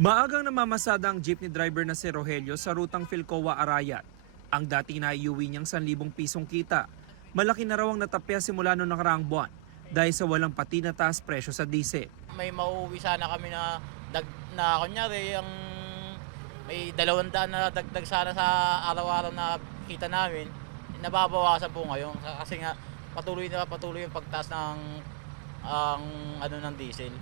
Maagang namamasada ang jeepney driver na si Rogelio sa rutang Philcoa-Arayat. Ang dating naiuwi niyang 1,000 pisong kita. Malaki na raw ang natapya simula noong nakaraang buwan dahil sa walang pati na taas presyo sa diesel. May mauuwi sana kami na kunyari ang may 200 na dagdag sana sa araw-araw na kita namin. Nababawasan po ngayon kasi nga patuloy yung pagtaas ng diesel.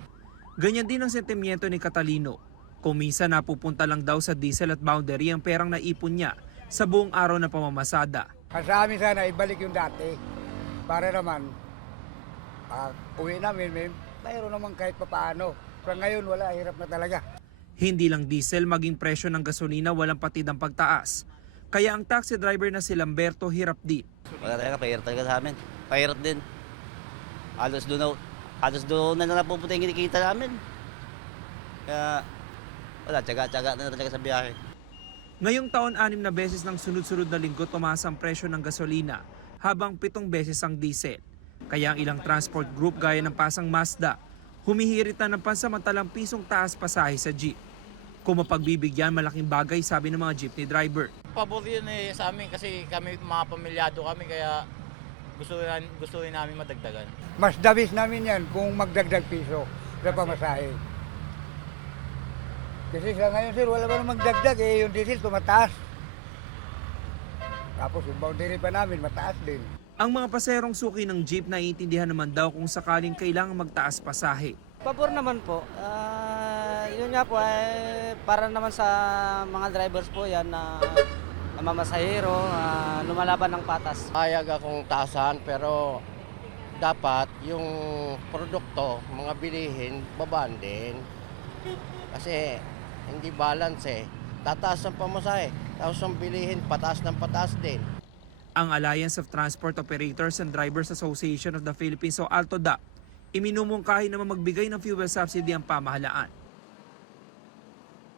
Ganyan din ang sentimiento ni Catalino. Kung minsan napupunta lang daw sa diesel at boundary ang perang naipon niya sa buong araw na pamamasada. Sa amin sana ibalik yung dati para naman uwi namin mayroon naman kahit papaano. Pero ngayon wala, hirap na talaga. Hindi lang diesel, maging presyo ng gasolina walang patid ang pagtaas. Kaya ang taxi driver na si Lamberto hirap din. Wala talaga, pahirap talaga sa amin. Pahirap din. Halos doon na napupunta yung kinikita namin. Kaya wala, tsaga-tsaga na talaga sa biyahe. Ngayong taon, 6 na beses ng sunod-sunod na linggo tumaas ang presyo ng gasolina, habang 7 beses ang diesel. Kaya ang ilang transport group gaya ng Pasang Mazda, humihirit na ng pansamantalang pisong taas pasahe sa jeep. Kung mapagbibigyan, malaking bagay, sabi ng mga jeepney driver. Pabor yun sa amin kasi kami mga pamilyado kami kaya gusto rin namin madagdagan. Mas dabis namin yan kung magdagdag piso sa pamasahe. Kasi sa ngayon sir, wala ba magdagdag yung diesel tumataas. Tapos yung boundary pa namin mataas din. Ang mga paserong suki ng jeep naiintindihan naman daw kung sakaling kailangan magtaas pasahe. Pabor naman po. Yun nga po, para naman sa mga drivers po yan na mamasahero, lumalaban ng patas. Ayag akong taasan pero dapat yung produkto, mga bilihin, babaan din. Kasi hindi balance Tataas ang pamasahe, tapos ang bilihin, pataas ng pataas din. Ang Alliance of Transport Operators and Drivers Association of the Philippines o ALTODA, iminumungkahi naman magbigay ng fuel subsidy ang pamahalaan.